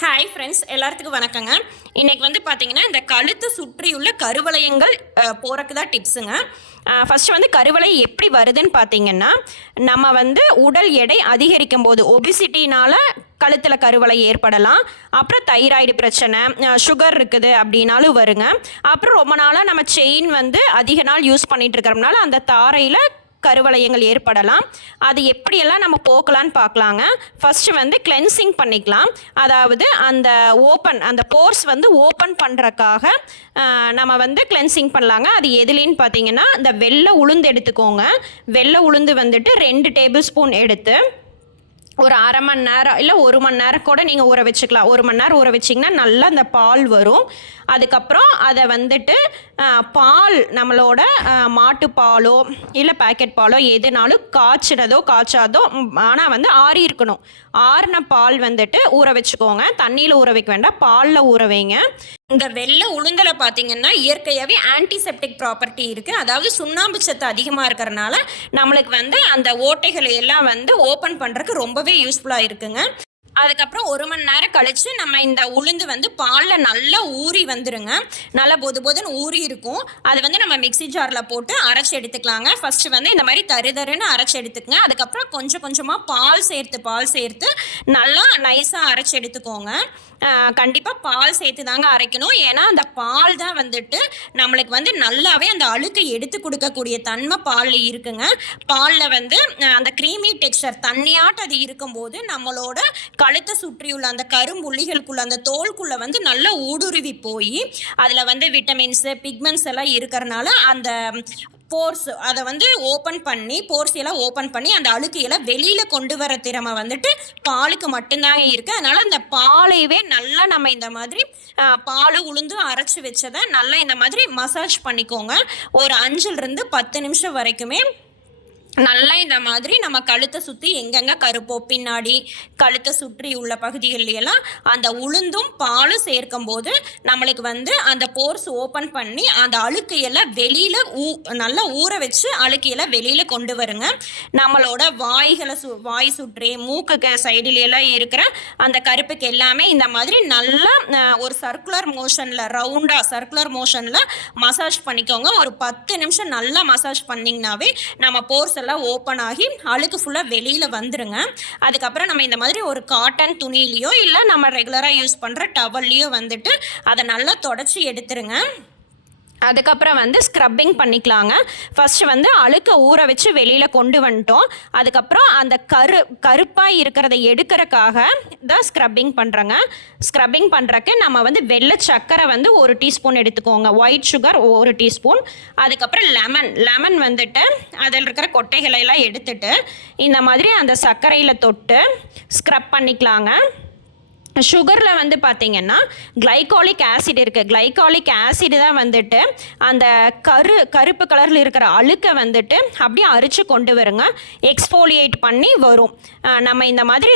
Hi friends, எல்லாத்துக்கும் வணக்கங்க. இன்றைக்கி வந்து பார்த்திங்கன்னா, இந்த கழுத்தை சுற்றியுள்ள கருவளையங்கள் போகிறக்கு தான் டிப்ஸுங்க. ஃபஸ்ட்டு வந்து கருவளை எப்படி வருதுன்னு பார்த்திங்கன்னா, நம்ம வந்து உடல் எடை அதிகரிக்கும் போது ஒபிசிட்டினால் கழுத்தில் கருவளை ஏற்படலாம். அப்புறம் தைராய்டு பிரச்சனை, சுகர் இருக்குது அப்படின்னாலும் வருங்க. அப்புறம் ரொம்ப நாளாக நம்ம செயின் வந்து அதிக நாள் யூஸ் பண்ணிகிட்டு இருக்கிறோம்னால அந்த தாரையில் கருவளையங்கள் ஏற்படலாம். அது எப்படியெல்லாம் நம்ம போக்கலான்னு பார்க்கலாங்க. ஃபஸ்ட்டு வந்து கிளென்சிங் பண்ணிக்கலாம். அதாவது அந்த போர்ஸ் வந்து ஓப்பன் பண்ணுறக்காக நம்ம வந்து கிளென்சிங் பண்ணலாங்க. அது எதுலேன்னு பார்த்தீங்கன்னா, இந்த வெள்ளை உளுந்து எடுத்துக்கோங்க. வெள்ளை உளுந்து வந்துட்டு 2 டேபிள் ஸ்பூன் எடுத்து ஒரு அரை மணி நேரம் இல்லை 1 மணி நேரம் கூட நீங்கள் ஊற வச்சுக்கலாம். 1 மணி நேரம் ஊற வச்சிங்கன்னா நல்லா அந்த பால் வரும். அதுக்கப்புறம் அதை வந்துட்டு பால் நம்மளோட மாட்டுப்பாலோ இல்லை பேக்கெட் பாலோ எதுனாலும் காய்ச்சாதோ ஆனால் வந்து ஆறி இருக்கணும். ஆறின பால் வந்துட்டு ஊற வச்சுக்கோங்க. தண்ணியில் ஊற வைக்க வேண்டாம், பாலில் ஊற வைங்க. இந்த வெள்ளை உளுந்தில் பார்த்தீங்கன்னா இயற்கையாகவே ஆன்டிசெப்டிக் ப்ராப்பர்ட்டி இருக்குது. அதாவது சுண்ணாம்பு சத்து அதிகமாக இருக்கிறனால நம்மளுக்கு வந்து அந்த ஓட்டைகளை எல்லாம் வந்து ஓப்பன் பண்ணுறதுக்கு ரொம்பவே யூஸ்ஃபுல்லாக இருக்குங்க. அதுக்கப்புறம் 1 மணி நேரம் கழித்து நம்ம இந்த உளுந்து வந்து பாலில் நல்லா ஊறி வந்துடுங்க. நல்லா பொதுன்னு ஊறி இருக்கும். அது வந்து நம்ம மிக்சி ஜாரில் போட்டு அரைச்சி எடுத்துக்கலாங்க. ஃபஸ்ட்டு வந்து இந்த மாதிரி தருன்னு அரைச்சி எடுத்துக்கங்க. அதுக்கப்புறம் கொஞ்சம் கொஞ்சமாக பால் சேர்த்து நல்லா நைஸாக அரைச்சி எடுத்துக்கோங்க. கண்டிப்பாக பால் சேர்த்து தாங்க அரைக்கணும். ஏன்னா அந்த பால் தான் வந்துட்டு நம்மளுக்கு வந்து நல்லாவே அந்த அழுக்கை எடுத்து கொடுக்கக்கூடிய தன்மை பாலில் இருக்குங்க. பாலில் வந்து அந்த க்ரீமி டெக்ஸ்சர் தண்ணியாட்டு அது இருக்கும்போது நம்மளோட கழுத்தை சுற்றியுள்ள அந்த கரும்புள்ளிகளுக்குள்ள அந்த தோலுக்குள்ளே வந்து நல்லா ஊடுருவி போய் அதில் வந்து விட்டமின்ஸு பிக்மெண்ட்ஸ் எல்லாம் இருக்கிறனால அந்த போர்ஸ் அதை வந்து போர்ஸ் ஓப்பன் பண்ணி அந்த அழுக்கையெல்லாம் வெளியில் கொண்டு வர திறமை வந்துட்டு பாலுக்கு மட்டும்தாங்க இருக்குது. அதனால் அந்த பாலையவே நல்லா நம்ம இந்த மாதிரி பால் உளுந்து அரைச்சி வச்சதை நல்லா இந்த மாதிரி மசாஜ் பண்ணிக்கோங்க. ஒரு 5லிருந்து 10 நிமிஷம் வரைக்குமே நல்லா இந்த மாதிரி நம்ம கழுத்தை சுற்றி எங்கெங்கே கருப்போ பின்னாடி கழுத்தை சுற்றி உள்ள பகுதிகளெல்லாம் அந்த உளுந்தும் பாலும் சேர்க்கும் போது நம்மளுக்கு வந்து அந்த போர்ஸ் ஓப்பன் பண்ணி அந்த அழுக்கையெல்லாம் வெளியில் நல்லா ஊற வச்சு அழுக்கையெல்லாம் வெளியில் கொண்டு வருங்க. நம்மளோட வாய் சுற்றி மூக்கு சைடுலையெல்லாம் இருக்கிற அந்த கருப்புக்கு எல்லாமே இந்த மாதிரி நல்லா ஒரு சர்க்குலர் மோஷனில் மசாஜ் பண்ணிக்கோங்க. ஒரு 10 நிமிஷம் நல்லா மசாஜ் பண்ணிங்கனாவே நம்ம போர்ஸ் ஓப்பன் ஆகி அழுக்கு ஃபுல்லாக வெளியில் வந்துடுங்க. அதுக்கப்புறம் நம்ம இந்த மாதிரி ஒரு காட்டன் துணியிலையோ இல்லை நம்ம ரெகுலராக யூஸ் பண்ணுற டவல்லையோ வந்துட்டு அதை நல்லா தொடச்சி எடுத்துருங்க. அதுக்கப்புறம் வந்து ஸ்க்ரப்பிங் பண்ணிக்கலாங்க. ஃபஸ்ட்டு வந்து அழுக்க ஊற வச்சு வெளியில் கொண்டு வந்துட்டோம். அதுக்கப்புறம் அந்த கருப்பாக இருக்கிறத எடுக்கிறக்காக தான் ஸ்க்ரப்பிங் பண்ணுறேங்க. ஸ்க்ரப்பிங் பண்ணுறக்கு நம்ம வந்து வெள்ளை சர்க்கரை வந்து 1 டீஸ்பூன் எடுத்துக்கோங்க. White sugar 1 teaspoon. அதுக்கப்புறம் லெமன் வந்துட்டு அதில் இருக்கிற கொட்டைகளெல்லாம் எடுத்துட்டு இந்த மாதிரி அந்த சர்க்கரையில் தொட்டு ஸ்க்ரப் பண்ணிக்கலாங்க. சுகரில் வந்து பார்த்திங்கன்னா கிளைகாலிக் ஆசிட் இருக்குது. கிளைகாலிக் ஆசிட் தான் வந்துட்டு அந்த கருப்பு கலரில் இருக்கிற அழுக்கை வந்துட்டு அப்படியே அரிச்சு கொண்டு வருங்க. எக்ஸ்ஃபோலியேட் பண்ணி வரும். நம்ம இந்த மாதிரி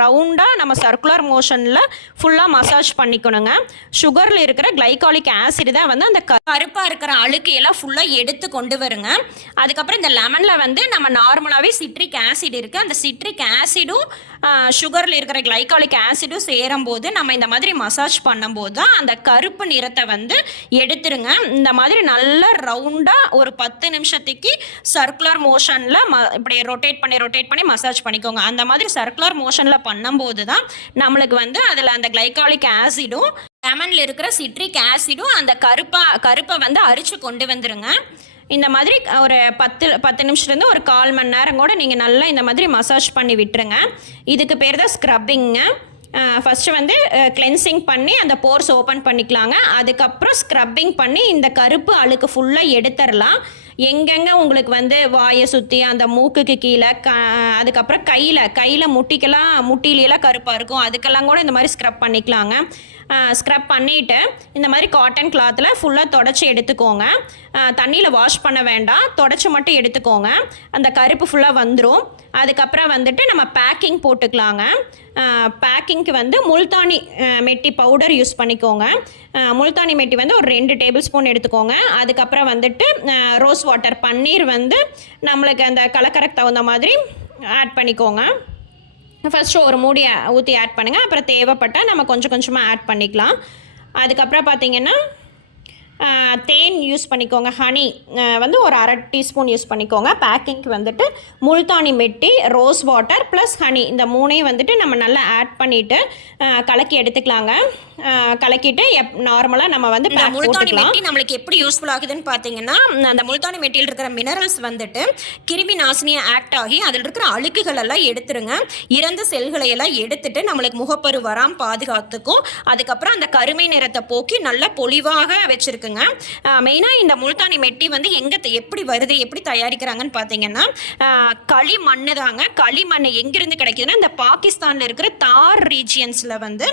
ரவுண்டாக நம்ம சர்க்குலர் மோஷனில் ஃபுல்லாக மசாஜ் பண்ணிக்கணுங்க. சுகரில் இருக்கிற கிளைகாலிக் ஆசிட் தான் வந்து அந்த கருப்பாக இருக்கிற அழுக்கையெல்லாம் ஃபுல்லாக எடுத்து கொண்டு வருங்க. அதுக்கப்புறம் இந்த லெமனில் வந்து நம்ம நார்மலாகவே சிட்ரிக் ஆசிட் இருக்குது. அந்த சிட்ரிக் ஆசிடும் சுகரில் இருக்கிற கிளைகாலிக் ஆசிடும் சேரும்போது நம்ம இந்த மாதிரி மசாஜ் பண்ணும்போது தான் அந்த கருப்பு நிறத்தை வந்து எடுத்துருங்க. இந்த மாதிரி நல்லா ரவுண்டாக ஒரு 10 நிமிஷத்துக்கு சர்க்குலர் மோஷனில் இப்படி ரொட்டேட் பண்ணி மசாஜ் பண்ணிக்கோங்க. அந்த மாதிரி சர்க்குலர் மோஷனில் பண்ணும்போது தான் நம்மளுக்கு வந்து அதில் அந்த கிளைகாலிக் ஆசிடும் லெமனில் இருக்கிற சிட்ரிக் ஆசிடும் அந்த கருப்பை வந்து அரிச்சு கொண்டு வந்துருங்க. இந்த மாதிரி ஒரு 10 நிமிஷத்துலேருந்து ஒரு 1/4 மணி நேரம் கூட நீங்கள் நல்லா இந்த மாதிரி மசாஜ் பண்ணி விட்டுருங்க. இதுக்கு பேர் தான் ஸ்க்ரப்பிங்க. ஃபஸ்ட்டு வந்து கிளென்சிங் பண்ணி அந்த போர்ஸ் ஓப்பன் பண்ணிக்கலாங்க. அதுக்கப்புறம் ஸ்க்ரப்பிங் பண்ணி இந்த கருப்பு அழுக்கு ஃபுல்லாக எடுத்துடலாம். எங்கெங்கே உங்களுக்கு வந்து வாயை சுற்றி அந்த மூக்குக்கு கீழே அதுக்கப்புறம் கையில் முட்டிலையெல்லாம் கருப்பாக இருக்கும். அதுக்கெல்லாம் கூட இந்த மாதிரி ஸ்க்ரப் பண்ணிக்கலாங்க. ஸ்க்ரப் பண்ணிவிட்டு இந்த மாதிரி காட்டன் கிளாத்தில் ஃபுல்லாக தொடச்சி எடுத்துக்கோங்க. தண்ணியில் வாஷ் பண்ண வேண்டாம், தொடச்சி மட்டும் எடுத்துக்கோங்க. அந்த கருப்பு ஃபுல்லாக வந்துடும். அதுக்கப்புறம் வந்துட்டு நம்ம பேக்கிங் போட்டுக்கலாங்க. பேக்கிங்க்கு வந்து முல்தானி மெட்டி பவுடர் யூஸ் பண்ணிக்கோங்க. முல்தானி மெட்டி வந்து ஒரு 2 டேபிள் ஸ்பூன் எடுத்துக்கோங்க. அதுக்கப்புறம் வந்துட்டு ரோஸ் வாட்டர் பன்னீர் வந்து நம்மளுக்கு அந்த கலக்கறக்கு தகுந்த மாதிரி ஆட் பண்ணிக்கோங்க. ஃபஸ்ட்டு ஒரு மூடி ஊற்றி ஆட் பண்ணுங்கள். அப்புறம் தேவைப்பட்டால் நம்ம கொஞ்சம் கொஞ்சமாக ஆட் பண்ணிக்கலாம். அதுக்கப்புறம் பார்த்திங்கன்னா தேன் யூஸ் பண்ணிக்கோங்க. ஹனி வந்து ஒரு 1/2 டீஸ்பூன் யூஸ் பண்ணிக்கோங்க. பேக்கிங்க்கு வந்துட்டு முல்தானி மெட்டி, ரோஸ் வாட்டர் ப்ளஸ் ஹனி இந்த மூணையும் வந்துட்டு நம்ம நல்லா ஆட் பண்ணிவிட்டு கலக்கி எடுத்துக்கலாங்க. கலக்கிட்டு நார்மலாக நம்ம வந்து முல்தானி மெட்டி நம்மளுக்கு எப்படி யூஸ்ஃபுல் ஆகுதுன்னு பார்த்தீங்கன்னா, அந்த முல்தானி மெட்டியில் இருக்கிற மினரல்ஸ் வந்துட்டு கிருமி நாசினியை ஆக்ட் ஆகி அதில் இருக்கிற அழுக்குகள் எல்லாம் எடுத்துருங்க. இறந்த செல்களை எல்லாம் எடுத்துட்டு நம்மளுக்கு முகப்பரு வராமல் பாதுகாத்துக்கும். அதுக்கப்புறம் அந்த கருமை நிறத்தை போக்கி நல்லா பொலிவாக வச்சுருக்குங்க. மெயினாக இந்த முல்தானி மெட்டி வந்து எப்படி வருது, எப்படி தயாரிக்கிறாங்கன்னு பார்த்தீங்கன்னா, களிமண் தாங்க. களிமண் எங்கிருந்து கிடைக்குதுன்னா, இந்த பாகிஸ்தானில் இருக்கிற தார் ரீஜியன்ஸில் வந்து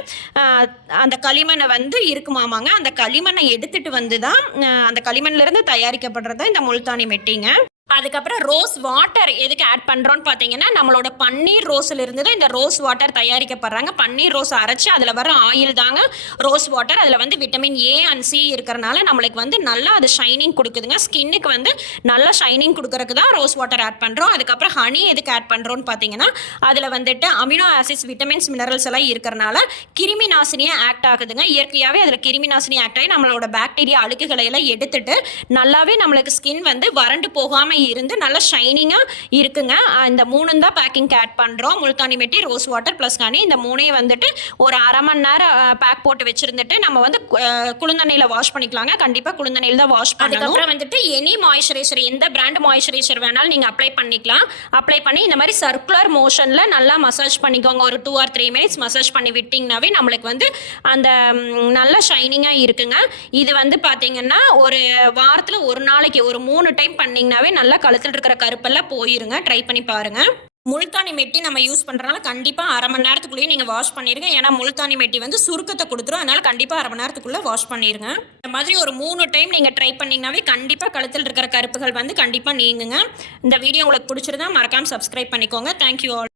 அந்த களிமண்ணை வந்து இருக்குமாமாங்க. அந்த களிமண்ணை எடுத்துகிட்டு வந்து தான் அந்த களிமண்லேருந்து தயாரிக்கப்படுறது இந்த முல்தானி மெட்டிங்க. அதுக்கப்புறம் ரோஸ் வாட்டர் எதுக்கு ஆட் பண்ணுறோன்னு பார்த்தீங்கன்னா, நம்மளோட பன்னீர் ரோஸில் இருந்து தான் இந்த ரோஸ் வாட்டர் தயாரிக்கப்படுறாங்க. பன்னீர் ரோஸ் அரைச்சி அதில் வர ஆயில் தாங்க ரோஸ் வாட்டர். அதில் வந்து விட்டமின் ஏ அண்ட் சி இருக்கிறனால நம்மளுக்கு வந்து நல்லா அது ஷைனிங் கொடுக்குதுங்க. ஸ்கின்னுக்கு வந்து நல்லா ஷைனிங் கொடுக்குறதுக்கு தான் ரோஸ் வாட்டர் ஆட் பண்ணுறோம். அதுக்கப்புறம் ஹனி எதுக்கு ஆட் பண்ணுறோன்னு பார்த்தீங்கன்னா, அதில் வந்துட்டு அமினோ ஆசிட்ஸ், விட்டமின்ஸ், மினரல்ஸ் எல்லாம் இருக்கிறனால கிருமி நாசினியை ஆக்ட் ஆகுதுங்க. இயற்கையாகவே அதில் கிருமி நாசினி ஆக்ட் ஆகி நம்மளோட பாக்டீரியா அழுக்குகளை எல்லாம் எடுத்துட்டு நல்லாவே நம்மளுக்கு ஸ்கின் வந்து வறண்டு போகாமல் இருந்து நல்லா ஷைனிங்காக இருக்குங்க. இந்த 3 தான் பேக்கிங்க்கு ஆட் பண்ணுறோம். முல்தானி மெட்டி, ரோஸ் வாட்டர் ப்ளஸ் ஹனி. இந்த 3ஐயும் வந்துட்டு ஒரு 1/2 மணி நேரம் பேக் போட்டு வச்சுருந்துட்டு நம்ம வந்து குளிர்ந்தண்ணியில் வாஷ் பண்ணிக்கலாங்க. கண்டிப்பாக குளிர்ந்தண்ணியில் தான் வாஷ் பண்ணணும். அதுக்கப்புறம் வந்துட்டு எனி மாய்ஸ்சரைசர், எந்த பிராண்ட் மாய்ஸ்சரைசர் வேணாலும் நீங்கள் அப்ளை பண்ணிக்கலாம். அப்ளை பண்ணி இந்த மாதிரி சர்க்குலர் மோஷனில் நல்லா மசாஜ் பண்ணிக்கோங்க. ஒரு 2 or 3 மினிட்ஸ் மசாஜ் பண்ணி விட்டிங்கனாவே நம்மளுக்கு வந்து அந்த நல்ல ஷைனிங்காக இருக்குங்க. இது வந்து பார்த்தீங்கன்னா ஒரு வாரத்தில் ஒரு நாளைக்கு ஒரு 3 டைம் பண்ணிங்கனாவே நல்லா கழுத்தில் இருக்கிற கருப்பெல்லாம் போயிருங்க. ட்ரை பண்ணி பாருங்கள். முல்தானி மெட்டி நம்ம யூஸ் பண்ணுறதுனால கண்டிப்பாக 1/2 மணி நேரத்துக்குள்ளேயே நீங்கள் வாஷ் பண்ணிடுங்க. ஏன்னா முல்தானி மெட்டி வந்து சுருக்கத்தை கொடுத்துரும். அதனால் கண்டிப்பாக 1/2 மணி நேரத்துக்குள்ளே வாஷ் பண்ணிடுங்க. இந்த மாதிரி ஒரு 3 டைம் நீங்கள் ட்ரை பண்ணிங்கனாவே கண்டிப்பாக கழுத்தில் இருக்கிற கருப்புகள் வந்து கண்டிப்பாக நீங்குங்க. இந்த வீடியோ உங்களுக்கு பிடிச்சிருந்தா மறக்காமல் சப்ஸ்கிரைப் பண்ணிக்கோங்க. Thank you all.